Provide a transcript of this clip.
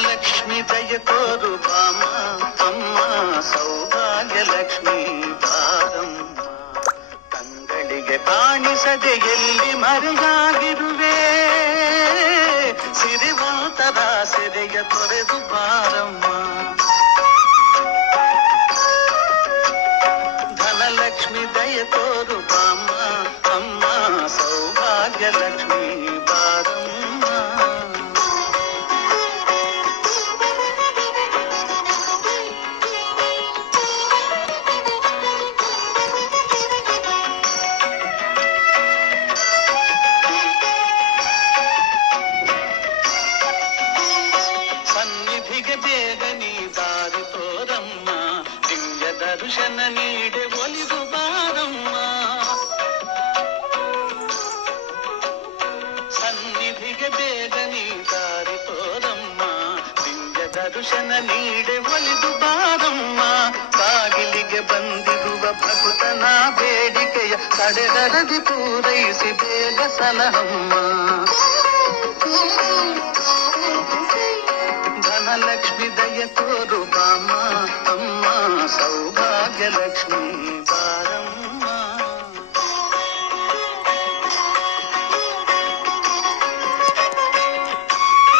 ಧನಲಕ್ಷ್ಮಿ ದಯ ತೋರು ಬಾಮ ಅಮ್ಮ ಸೌಭಾಗ್ಯಲಕ್ಷ್ಮಿ ಬಾರಮ್ಮ. ಕಂಗಳಿಗೆ ಕಾಣಿಸದೆ ಎಲ್ಲಿ ಮರೆಯಾಗಿರುವೆ, ಸಿರಿವಂತರ ಸೆರೆಯ ತೊರೆದು ಬಾರಮ್ಮ. ಧನಲಕ್ಷ್ಮಿ ದಯ ತೋರು ಬಾಮ ಅಮ್ಮ ಸೌಭಾಗ್ಯಲಕ್ಷ್ಮಿ ಬಾರಮ್ಮ. ಸನ್ನಿಧಿಗೆ ಬೇಗ ನೀ ದಾರಿ ತೋರಮ್ಮ, ದಿವ್ಯ ದರ್ಶನ ನೀಡೆ ಒಲಿದು ಬಾರಮ್ಮ. ಸನ್ನಿಧಿಗೆ ಬೇಗ ನೀ ದಾರಿ ತೋರಮ್ಮ, ದಿವ್ಯ ದರ್ಶನ ನೀಡೆ ಒಲಿದು ಬಾರಮ್ಮ. ಬಾಗಿಲಿಗೆ ಬಂದಿರುವ ಭಕ್ತನ ಬೇಡಿಕೆಯ ತಡೆದರದಿ ಪೂರೈಸಿ ಬೇಗ ಸಲಹಮ್ಮ. ಧನಲಕ್ಷ್ಮಿ ದಯ ತೋರು